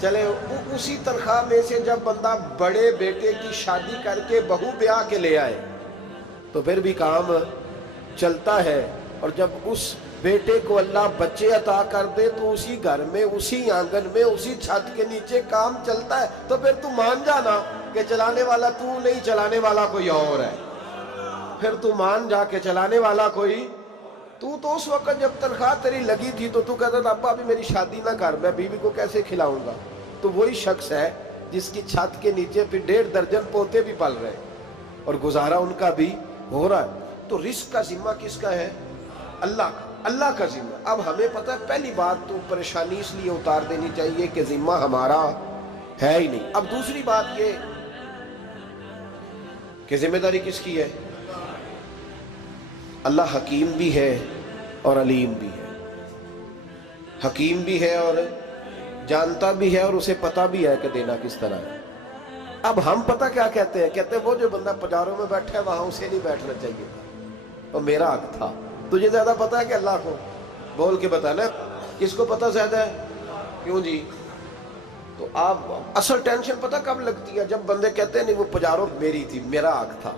چلے اسی تنخواہ میں سے جب بندہ بڑے بیٹے کی شادی کر کے بہو بیاہ کے لے آئے تو پھر بھی کام چلتا ہے، اور جب اس بیٹے کو اللہ بچے عطا کر دے تو اسی گھر میں، اسی آنگن میں، اسی چھت کے نیچے کام چلتا ہے۔ تو پھر تو مان جانا کہ چلانے والا تو نہیں، چلانے والا کوئی اور ہے۔ پھر تو مان جا کے چلانے والا کوئی تو اس وقت جب تنخواہ تیری لگی تھی تو کہتا تھا ابا ابھی میری شادی نہ کر، میں بیوی کو کیسے کھلاؤں گا؟ تو وہی شخص ہے جس کی چھت کے نیچے پھر 1.5 درجن پوتے بھی پل رہے اور گزارا ان کا بھی ہو رہا ہے۔ تو رزق کا ذمہ کس کا ہے؟ اللہ کا، اللہ کا ذمہ۔ اب ہمیں پتہ ہے پہلی بات تو پریشانی اس لیے اتار دینی چاہیے کہ ذمہ ہمارا ہے ہی نہیں۔ اب دوسری بات یہ کہ ذمہ داری کس کی ہے؟ اللہ حکیم بھی ہے اور علیم بھی ہے، حکیم بھی ہے اور جانتا بھی ہے، اور اسے پتہ بھی ہے کہ دینا کس طرح ہے۔ اب ہم پتہ کیا کہتے ہیں؟ کہتے ہیں وہ جو بندہ پجاروں میں بیٹھا ہے وہاں اسے نہیں بیٹھنا چاہیے تھا، اور میرا حق تھا۔ تجھے زیادہ پتہ ہے کہ اللہ کو؟ بول کے بتانا کس کو پتہ زیادہ ہے؟ کیوں جی؟ تو آپ اصل ٹینشن پتہ کب لگتی ہے؟ جب بندے کہتے ہیں نہیں وہ پجاروں میری تھی، میرا حق تھا۔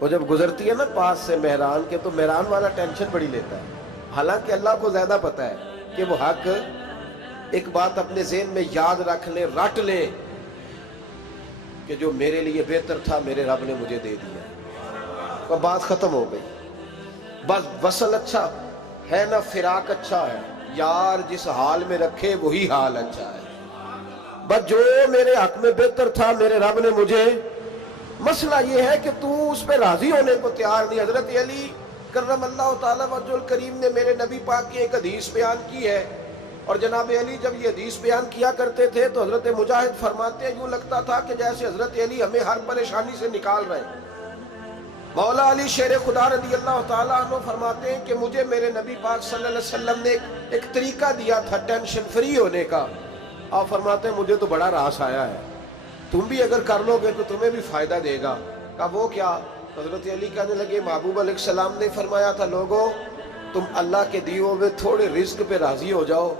وہ جب گزرتی ہے نا پاس سے مہران کے تو مہران والا ٹینشن بڑی لیتا ہے، حالانکہ اللہ کو زیادہ پتہ ہے کہ وہ حق۔ ایک بات اپنے ذہن میں یاد رکھ لیں، رٹ لیں کہ جو میرے لیے بہتر تھا میرے رب نے مجھے دے دیا، اور بات ختم ہو گئی۔ بس وصل اچھا ہے نا فراق اچھا ہے، یار جس حال میں رکھے وہی حال اچھا ہے۔ بس جو میرے حق میں بہتر تھا میرے رب نے مجھے، مسئلہ یہ ہے کہ تو اس پہ راضی ہونے کو تیار نہیں۔ حضرت علی کرم اللہ تعالیٰ وجہ الکریم نے میرے نبی پاک کی ایک حدیث بیان کی ہے، اور جناب علی جب یہ حدیث بیان کیا کرتے تھے تو حضرت مجاہد فرماتے ہیں یوں لگتا تھا کہ جیسے حضرت علی ہمیں ہر پریشانی سے نکال رہے ہیں۔ مولا علی شیر خدا رضی اللہ تعالیٰ عنہ فرماتے ہیں کہ مجھے میرے نبی پاک صلی اللہ علیہ وسلم نے ایک طریقہ دیا تھا ٹینشن فری ہونے کا۔ آپ فرماتے ہیں مجھے تو بڑا راس آیا ہے، تم بھی اگر کر لو گے تو تمہیں بھی فائدہ دے گا۔ کہا وہ کیا؟ حضرت علی کہنے لگے محبوب علیہ السلام نے فرمایا تھا لوگوں تم اللہ کے دیے ہوئے تھوڑے رزق پہ راضی ہو جاؤ،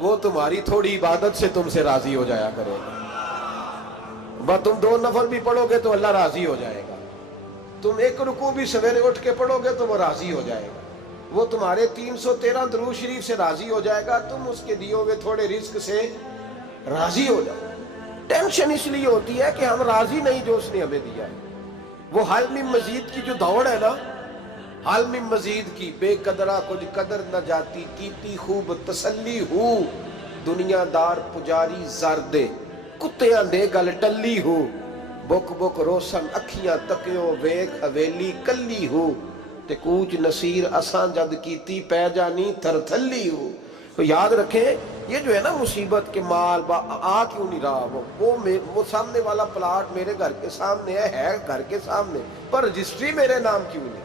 وہ تمہاری تھوڑی عبادت سے تم سے راضی ہو جایا کرے گا۔ بس تم 2 نفل بھی پڑھو گے تو اللہ راضی ہو جائے گا، تم 1 رکوع بھی سویرے اٹھ کے پڑھو گے تو وہ راضی ہو جائے گا، وہ تمہارے 313 درود شریف سے راضی ہو جائے گا، تم اس کے دیے ہوئے تھوڑے رزق سے راضی ہو جاؤ۔ ٹینشن اس لیے ہوتی ہے کہ ہم راضی نہیں جو اس نے ہمیں دیا ہے۔ وہ حل میں مزید کی جو دوڑ ہے نا، حل میں مزید کی، بے قدرہ کچھ قدر نہ جاتی، کیتی خوب تسلی ہو، دنیا دار پجاری زردے کتیاں دے گل ٹلی ہو، بک بک روشن اکھیاں تکیو ویک حویلی کلی ہو، تے کوچ نصیر اساں جد کیتی پہ جانی تھر تھلی ہو۔ تو یاد رکھیں یہ جو ہے نا مصیبت کے مال آ کیوں نہیں رہا، وہ سامنے والا پلاٹ میرے گھر کے سامنے ہے گھر کے سامنے، پر رجسٹری میرے نام کیوں نہیں؟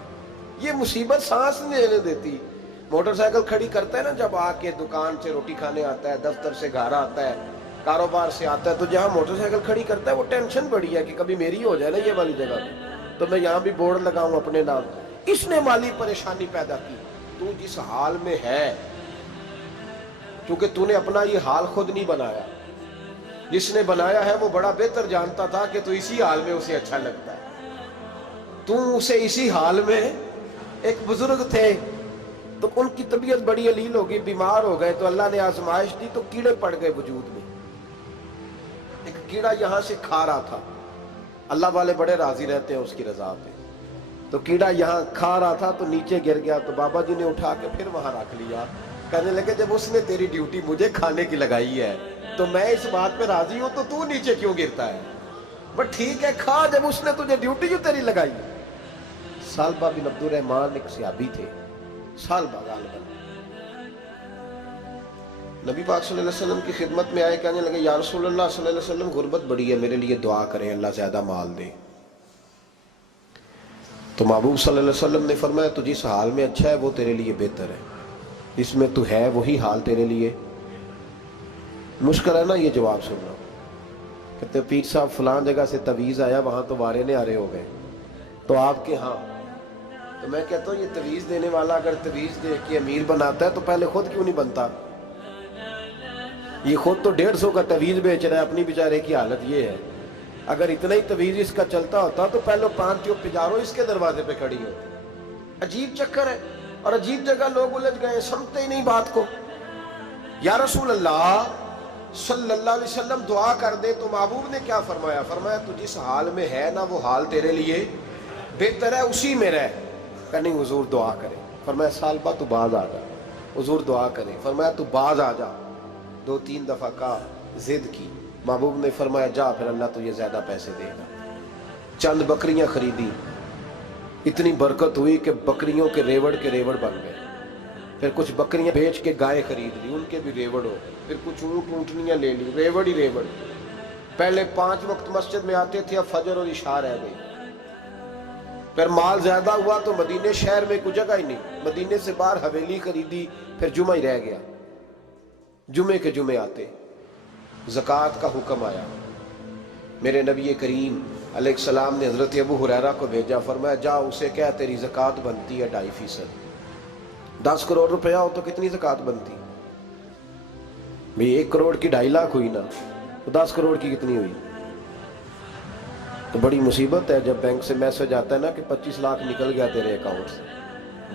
یہ مصیبت سانس نہیں لینے دیتی۔ موٹر سائیکل کھڑی کرتا ہے نا جب آ کے دکان سے روٹی کھانے آتا ہے، دفتر سے گھر آتا ہے، کاروبار سے آتا ہے، تو جہاں موٹر سائیکل کھڑی کرتا ہے وہ ٹینشن بڑی ہے کہ کبھی میری ہو جائے نا یہ والی جگہ تو میں یہاں بھی بورڈ لگاؤں اپنے نام۔ اس نے مالی پریشانی پیدا کی۔ تو جس حال میں ہے، کیونکہ تو نے اپنا یہ حال خود نہیں بنایا، جس نے بنایا ہے وہ بڑا بہتر جانتا تھا کہ تو اسی حال میں اسے اچھا لگتا ہے۔ تو اسے اسی حال میں، ایک بزرگ تھے تو ان کی طبیعت بڑی علیل ہو گئی، بیمار ہو گئے، تو اللہ نے آزمائش دی تو کیڑے پڑ گئے وجود میں۔ ایک کیڑا یہاں سے کھا رہا تھا، اللہ والے بڑے راضی رہتے ہیں اس کی رضا پہ، تو کیڑا یہاں کھا رہا تھا تو نیچے گر گیا، تو بابا جی نے اٹھا کے پھر وہاں رکھ لیا، کہنے لگے جب اس نے تیری ڈیوٹی مجھے کھانے کی لگائی ہے تو میں اس بات پہ راضی ہوں، تو نیچے کیوں گرتا ہے؟ بٹ ٹھیک ہے کھا، جب اس نے تجھے ڈیوٹی جو تیری لگائی ہے۔ سالبہ بن عبد الرحمن ایک صحابی تھے، سالبہ غالباً نبی پاک صلی اللہ علیہ وسلم کی خدمت میں آئے، کہنے لگے یا رسول اللہ صلی اللہ علیہ وسلم غربت بڑی ہے، میرے لیے دعا کریں اللہ زیادہ مال دے۔ تو محبوب صلی اللہ علیہ وسلم نے فرمایا تو جس حال میں اچھا ہے وہ تیرے لیے بہتر ہے، اس میں تو ہے وہی حال تیرے لیے۔ مشکل ہے نا یہ جواب سننا۔ کہتے پیر صاحب فلان جگہ سے تویز آیا، وہاں تو وارے نے آرے ہو گئے، تو آپ کے ہاں؟ تو میں کہتا ہوں یہ تویز دینے والا اگر تویز دے کے امیر بناتا ہے تو پہلے خود کیوں نہیں بنتا؟ یہ خود تو 150 کا تویز بیچ رہا ہے، اپنی بیچارے کی حالت یہ ہے۔ اگر اتنا ہی تویز اس کا چلتا ہوتا تو پہلے 5 ٹیوب پجارو اس کے دروازے پہ کھڑی ہوتی۔ عجیب چکر ہے اور عجیب جگہ لوگ الجھ گئے، سمجھتے ہی نہیں بات کو۔ یا رسول اللہ صلی اللہ علیہ وسلم دعا کر دے تو محبوب نے کیا فرمایا؟ فرمایا تو جس حال میں ہے نا وہ حال تیرے لیے بہتر ہے، اسی میں رہ۔ کہ نہیں حضور دعا کرے۔ فرمایا سال بعد تو باز آ جا۔ حضور دعا کرے۔ فرمایا تو باز آ جا۔ 2-3 دفعہ کا ضد کی، محبوب نے فرمایا جا، پھر اللہ تجھے زیادہ پیسے دے گا۔ چند بکریاں خریدی، اتنی برکت ہوئی کہ بکریوں کے ریوڑ بن گئے۔ پھر کچھ بکریاں بیچ کے گائے خرید لی، ان کے بھی ریوڑ ہو گئے۔ پھر کچھ اونٹ اونٹنیاں لے لی، ریوڑ ہی ریوڑ۔ پہلے 5 وقت مسجد میں آتے تھے، اب فجر اور عشاء رہ گئی۔ پھر مال زیادہ ہوا تو مدینے شہر میں کوئی جگہ ہی نہیں، مدینے سے باہر حویلی خریدی، پھر جمعہ ہی رہ گیا۔ جمعے کے جمعے آتے، زکوٰۃ کا حکم آیا۔ میرے نبی کریم علیہ السلام نے حضرت ابو ہریرہ کو بھیجا، فرمایا جا اسے کہہ تیری زکوٰۃ بنتی ہے 2.5%۔ 10 کروڑ روپیہ ہو تو کتنی زکوٰۃ بنتی؟ بھئی 1 کروڑ کی 2.5 لاکھ ہوئی نا، تو 10 کروڑ کی کتنی ہوئی؟ تو بڑی مصیبت ہے جب بینک سے میسج آتا ہے نا کہ 25 لاکھ نکل گیا تیرے اکاؤنٹ سے،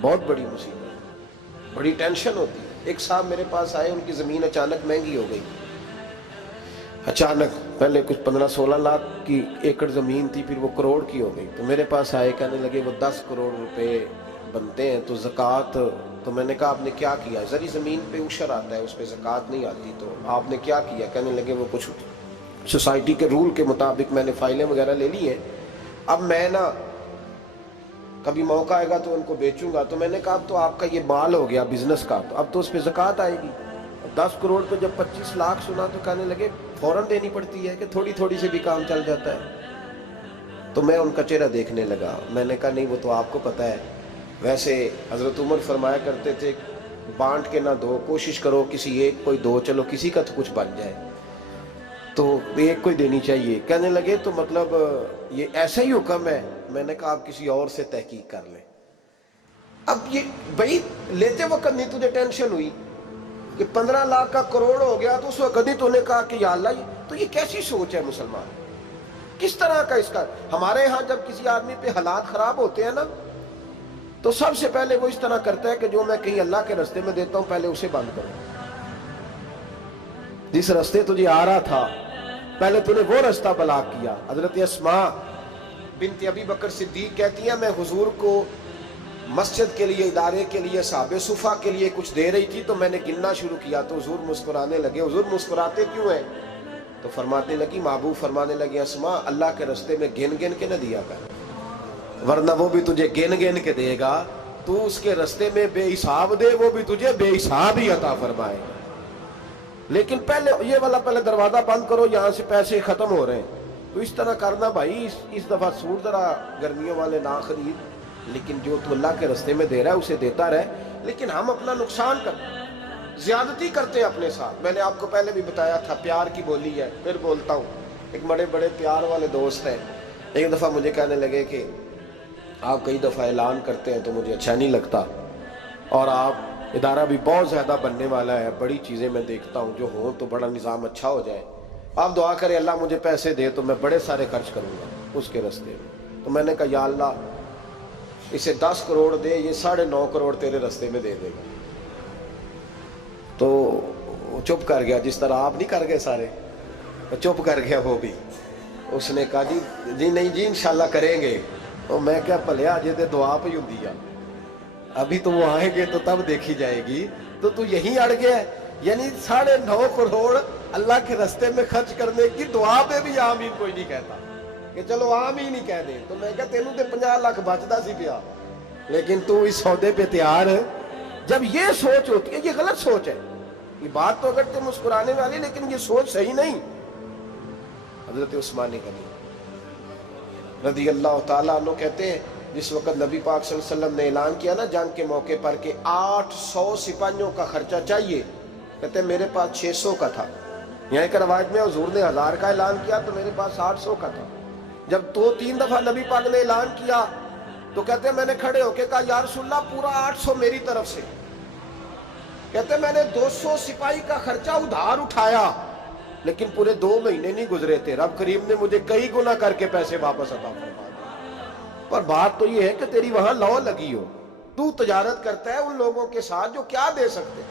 بہت بڑی مصیبت، بڑی ٹینشن ہوتی ہے۔ ایک صاحب میرے پاس آئے، ان کی زمین اچانک مہنگی ہو گئی، اچانک پہلے کچھ 15-16 لاکھ کی ایکڑ زمین تھی، پھر وہ کروڑ کی ہو گئی۔ تو میرے پاس آئے، کہنے لگے وہ 10 کروڑ روپے بنتے ہیں تو زکوٰۃ، تو میں نے کہا آپ نے کیا کیا؟ زری زمین پہ عشر آتا ہے، اس پہ زکوٰۃ نہیں آتی، تو آپ نے کیا کیا؟ کہنے لگے وہ کچھ سوسائٹی کے رول کے مطابق میں نے فائلیں وغیرہ لے لی ہیں، اب میں نا کبھی موقع آئے گا تو ان کو بیچوں گا۔ تو میں نے کہا اب تو آپ کا یہ مال ہو گیا بزنس کا، تو اب تو اس پہ زکوٰۃ آئے گی۔ 10 کروڑ پہ جب 25 لاکھ سنا تو کہنے لگے فوراً دینی پڑتی ہے کہ تھوڑی تھوڑی سے بھی کام چل جاتا ہے؟ تو میں ان کا چہرہ دیکھنے لگا، میں نے کہا نہیں وہ تو آپ کو پتہ ہے، ویسے حضرت عمر فرمایا کرتے تھے بانٹ کے نہ دو، کوشش کرو کسی ایک کو دو، چلو کسی کا تو کچھ بن جائے، تو ایک کو دینی چاہیے۔ کہنے لگے تو مطلب یہ ایسا ہی حکم ہے؟ میں نے کہا آپ کسی اور سے تحقیق کر لیں۔ اب یہ بھائی لیتے وقت نہیں تجھے ٹینشن ہوئی کہ 15 لاکھ کا کروڑ ہو گیا، تو اس وقت نہیں تو نے کہا کہ یا اللہ، تو یہ کیسی سوچ ہے مسلمان؟ کس طرح کا اس کا؟ ہمارے ہاں جب کسی آدمی پہ حالات خراب ہوتے ہیں نا، تو سب سے پہلے وہ اس طرح کرتا ہے کہ جو میں کہیں اللہ کے رستے میں دیتا ہوں پہلے اسے بند کروں۔ جس رستے تجھے آ رہا تھا پہلے تو نے وہ رستہ بلاک کیا۔ حضرت اسماء بنت ابی بکر صدیق کہتی ہیں میں حضور کو مسجد کے لیے، ادارے کے لیے، صحابہ صفہ کے لیے کچھ دے رہی تھی، تو میں نے گننا شروع کیا تو حضور مسکرانے لگے۔ حضور مسکراتے کیوں ہیں؟ تو فرمانے لگی، محبوب فرمانے لگے اسماء اللہ کے رستے میں گن گن کے نہ دیا کر، ورنہ وہ بھی تجھے گن گن کے دے گا، تو اس کے رستے میں بے حساب دے، وہ بھی تجھے بے حساب ہی عطا فرمائے گا۔ لیکن پہلے یہ والا پہلے دروازہ بند کرو، یہاں سے پیسے ختم ہو رہے ہیں، تو اس طرح کرنا بھائی۔ اس دفعہ سوٹ ذرا گرمیوں والے نہ خرید، لیکن جو تو اللہ کے رستے میں دے رہا ہے اسے دیتا رہے۔ لیکن ہم اپنا نقصان کرتے ہیں، زیادتی کرتے ہیں اپنے ساتھ۔ میں نے آپ کو پہلے بھی بتایا تھا پیار کی بولی ہے، پھر بولتا ہوں۔ ایک بڑے بڑے پیار والے دوست ہیں، ایک دفعہ مجھے کہنے لگے کہ آپ کئی دفعہ اعلان کرتے ہیں تو مجھے اچھا نہیں لگتا، اور آپ ادارہ بھی بہت زیادہ بننے والا ہے، بڑی چیزیں میں دیکھتا ہوں جو ہوں تو بڑا نظام اچھا ہو جائے، آپ دعا کریں اللہ مجھے پیسے دے تو میں بڑے سارے خرچ کروں گا اس کے راستے میں۔ تو میں نے کہا یا اللہ اسے 10 کروڑ دے، یہ 9.5 کروڑ تیرے راستے میں دے دے گا۔ تو چپ کر گیا، جس طرح آپ نہیں کر گئے سارے، چپ کر گیا وہ بھی۔ اس نے کہا جی نہیں جی انشاءاللہ کریں گے۔ تو میں کیا پلیا جی تے دعا پہ ہوں دیا، ابھی تو وہ آئیں گے تو تب دیکھی جائے گی، تو تو یہیں اڑ گیا ہے۔ یعنی 9.5 کروڑ اللہ کے راستے میں خرچ کرنے کی دعا پہ بھی آمین کوئی نہیں کہتا کہ چلو آمین ہی کہہ دے۔ تو میں کہا تینوں تے 50 لاکھ بچتا سی پیا، لیکن تو اس سودے پہ تیار ہے۔ جب یہ سوچ ہوتی ہے، یہ غلط سوچ ہے، یہ بات تو اگر تے مسکرانے والی، لیکن یہ سوچ صحیح نہیں۔ حضرت عثمان غنی رضی اللہ تعالیٰ عنہ کہتے ہیں جس وقت نبی پاک صلی اللہ علیہ وسلم نے اعلان کیا نا جنگ کے موقع پر کہ 800 سپاہیوں کا خرچہ چاہیے، کہتے ہیں میرے پاس 600 کا تھا۔ یہاں ایک روایت میں حضور نے 1000 کا اعلان کیا تو میرے پاس 800 کا تھا۔ جب 2-3 دفعہ نبی پاک نے اعلان کیا تو کہتے ہیں میں نے کھڑے ہو کے کہا یا رسول اللہ پورا 800 میری طرف سے۔ کہتے میں نے 200 سپاہی کا خرچہ ادھار اٹھایا لیکن پورے 2 مہینے نہیں گزرے تھے، رب کریم نے مجھے کئی گنا کر کے پیسے واپس عطا فرما دیے۔ پر بات تو یہ ہے کہ تیری وہاں لو لگی ہو، تو تجارت کرتا ہے ان لوگوں کے ساتھ جو کیا دے سکتے۔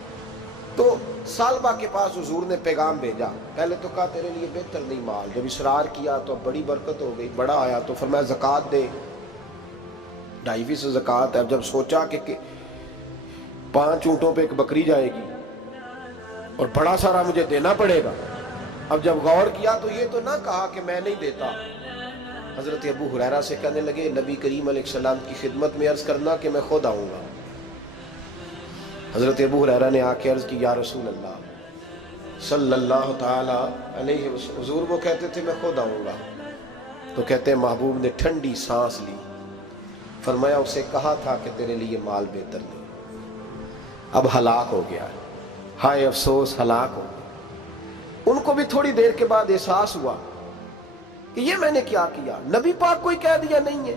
تو سالبہ کے پاس حضور نے پیغام بھیجا، پہلے تو کہا تیرے لیے بہتر نہیں مال، جب اصرار کیا تو بڑی برکت ہو گئی، بڑا آیا تو فرمایا زکوٰۃ دے، 2.5 زکوٰۃ ہے۔ اب جب سوچا کہ 5 اونٹوں پہ ایک بکری جائے گی اور بڑا سارا مجھے دینا پڑے گا، اب جب غور کیا تو یہ تو نہ کہا کہ میں نہیں دیتا۔ حضرت ابو ہریرہ سے کہنے لگے نبی کریم علیہ السلام کی خدمت میں عرض کرنا کہ میں خود آؤں گا۔ حضرت ابو ہریرہ نے آ کے عرض کی یا رسول اللہ صلی اللہ تعالی علیہ وسلم، حضور وہ کہتے تھے میں خود آؤں گا، تو کہتے ہیں محبوب نے ٹھنڈی سانس لی، فرمایا اسے کہا تھا کہ تیرے لیے مال بہتر نہیں، اب ہلاک ہو گیا ہے، ہائے افسوس ہلاک ہو گیا۔ ان کو بھی تھوڑی دیر کے بعد احساس ہوا کہ یہ میں نے کیا کیا، نبی پاک کو ہی کہہ دیا نہیں ہے،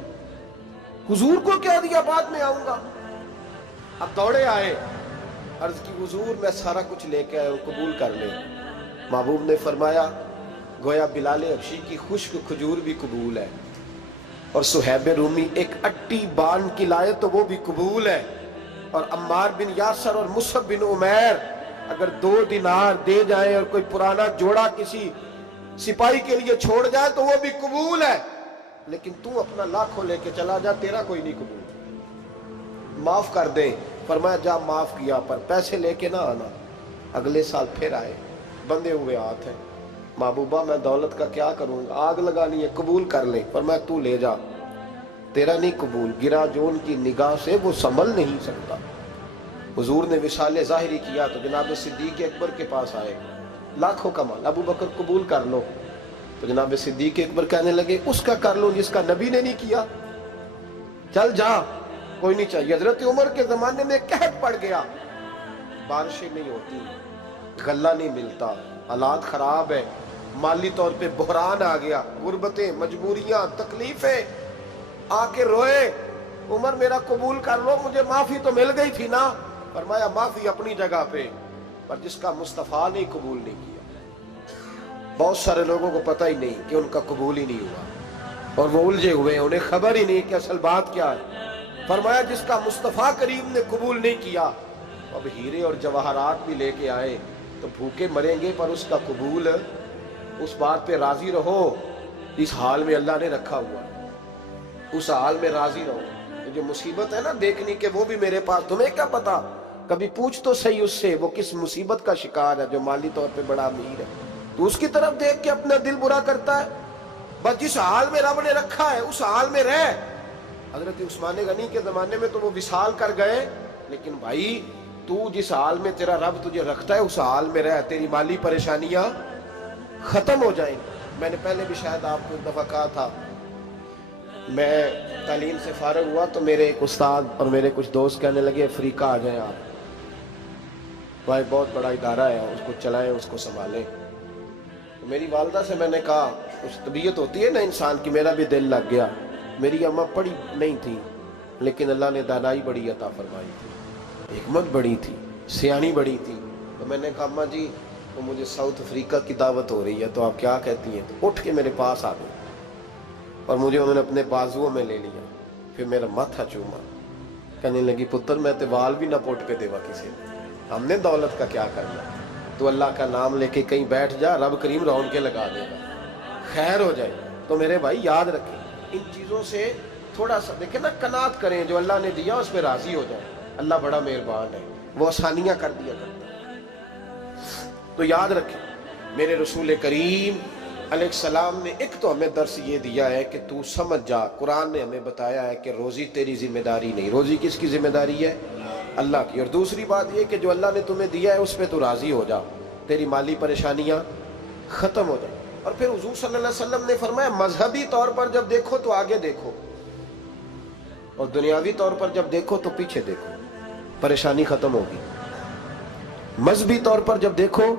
حضور کو کہہ دیا بعد میں آؤں گا۔ اب دوڑے آئے، عرض کی حضور میں سارا کچھ لے کے آیا ہوں، قبول کر لیں۔ محبوب نے فرمایا گویا بلال حبشی کی خشک کھجور بھی قبول ہے، اور صہیب رومی ایک اٹی بان کی لائے تو وہ بھی قبول ہے، اور عمار بن یاسر اور مصعب بن عمیر اگر 2 دینار دے جائیں اور کوئی پرانا جوڑا کسی سپاہی کے لیے چھوڑ جائے تو وہ بھی قبول ہے، لیکن تو اپنا لاکھوں لے کے چلا جا، تیرا کوئی نہیں قبول، معاف کر دیں۔ فرمایا جا معاف کیا، پر پیسے لے کے نہ آنا۔ اگلے سال پھر آئے، بندے ہوئے ہاتھ ہیں، محبوبہ میں دولت کا کیا کروں گا، آگ لگانی ہے، قبول کر لیں۔ فرمایا تو لے جا، تیرا نہیں قبول، گرا جو ان کی نگاہ سے وہ سنبھل نہیں سکتا۔ حضور نے وصال ظاہری کیا تو جناب صدیق اکبر کے پاس آئے، لاکھوں کا مال، ابو بکر قبول کر لو، تو جناب صدیق اکبر کہنے لگے اس کا کر لو جس کا نبی نے نہیں کیا، چل جا کوئی نہیں چاہیے۔ حضرت عمر کے زمانے میں قحط پڑ گیا، بارشیں نہیں ہوتی، غلہ نہیں ملتا، حالات خراب ہے، مالی طور پہ بحران آ گیا، غربتیں، مجبوریاں، تکلیفیں، آ کے روئے، عمر میرا قبول کر لو، مجھے معافی تو مل گئی تھی نا۔ فرمایا معافی اپنی جگہ پہ، پر جس کا مصطفیٰ نے قبول نہیں کیا۔ بہت سارے لوگوں کو پتہ ہی نہیں کہ ان کا قبول ہی نہیں ہوا، اور وہ الجھے ہوئے، انہیں خبر ہی نہیں کہ اصل بات کیا ہے۔ فرمایا جس کا مصطفیٰ کریم نے قبول نہیں کیا، اب ہیرے اور جواہرات بھی لے کے آئے تو بھوکے مریں گے، پر اس کا قبول، اس بات پہ راضی رہو، اس حال میں اللہ نے رکھا ہوا، اس حال میں راضی رہو۔ جو مصیبت ہے نا دیکھنی کہ وہ بھی میرے پاس، تمہیں کیا پتا، کبھی پوچھ تو صحیح اس سے وہ کس مصیبت کا شکار ہے، جو مالی طور پہ بڑا امیر ہے، تو اس کی طرف دیکھ کے اپنا دل برا کرتا ہے۔ بس جس حال میں رب نے رکھا ہے اس حال میں رہ۔ حضرت عثمان غنی کے زمانے میں تو وہ وصال کر گئے، لیکن بھائی تو جس حال میں تیرا رب تجھے رکھتا ہے اس حال میں رہ، تیری مالی پریشانیاں ختم ہو جائیں گی۔ میں نے پہلے بھی شاید آپ کو ایک دفعہ کہا تھا، میں تعلیم سے فارغ ہوا تو میرے ایک استاد اور میرے کچھ دوست کہنے لگے افریقہ آ جائیں آپ، بھائی بہت بڑا ادارہ ہے، اس کو چلائیں، اس کو سنبھالیں۔ تو میری والدہ سے میں نے کہا، کچھ طبیعت ہوتی ہے نا انسان کی، میرا بھی دل لگ گیا۔ میری اماں پڑھی نہیں تھی لیکن اللہ نے دانائی بڑی عطا فرمائی تھی، حکمت بڑی تھی، سیانی بڑی تھی۔ تو میں نے کہا اماں جی وہ مجھے ساؤتھ افریقہ کی دعوت ہو رہی ہے تو آپ کیا کہتی ہیں؟ تو اٹھ کے میرے پاس آ گئی اور مجھے انہوں نے اپنے بازوؤں میں لے لیا، پھر میرا ماتھا چوما، کہنے لگی پتر میں تے وال بھی نہ پوٹ کے دیوا کسی نے، ہم نے دولت کا کیا کرنا، تو اللہ کا نام لے کے کہیں بیٹھ جا، رب کریم رون کے لگا دے گا، خیر ہو جائے۔ تو میرے بھائی یاد رکھیں ان چیزوں سے تھوڑا سا دیکھیں نا، قناعت کریں، جو اللہ نے دیا اس پہ راضی ہو جائیں، اللہ بڑا مہربان ہے، وہ آسانیاں کر دیا کرتا ہے۔ تو یاد رکھیں میرے رسول کریم علیہ السلام نے ایک تو ہمیں درس یہ دیا ہے کہ تو سمجھ جا، قرآن نے ہمیں بتایا ہے کہ روزی تیری ذمہ داری نہیں، روزی کس کی ذمہ داری ہے؟ اللہ کی۔ اور دوسری بات یہ کہ جو اللہ نے تمہیں دیا ہے اس پہ تو راضی ہو جا، تیری مالی پریشانیاں ختم ہو جائیں۔ اور پھر حضور صلی اللہ علیہ وسلم نے فرمایا مذہبی طور پر جب دیکھو تو آگے دیکھو، اور دنیاوی طور پر جب دیکھو تو پیچھے دیکھو، پریشانی ختم ہوگی۔ مذہبی طور پر جب دیکھو،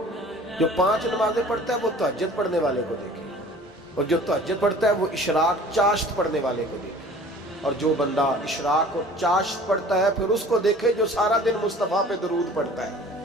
جو 5 نمازیں پڑھتا ہے وہ تہجد پڑھنے والے کو دیکھے، اور جو تہجد پڑھتا ہے وہ اشراق چاشت پڑھنے والے کو دیکھے، اور جو بندہ اشراق اور چاشت پڑھتا ہے پھر اس کو دیکھے جو سارا دن مصطفیٰ پہ درود پڑھتا ہے۔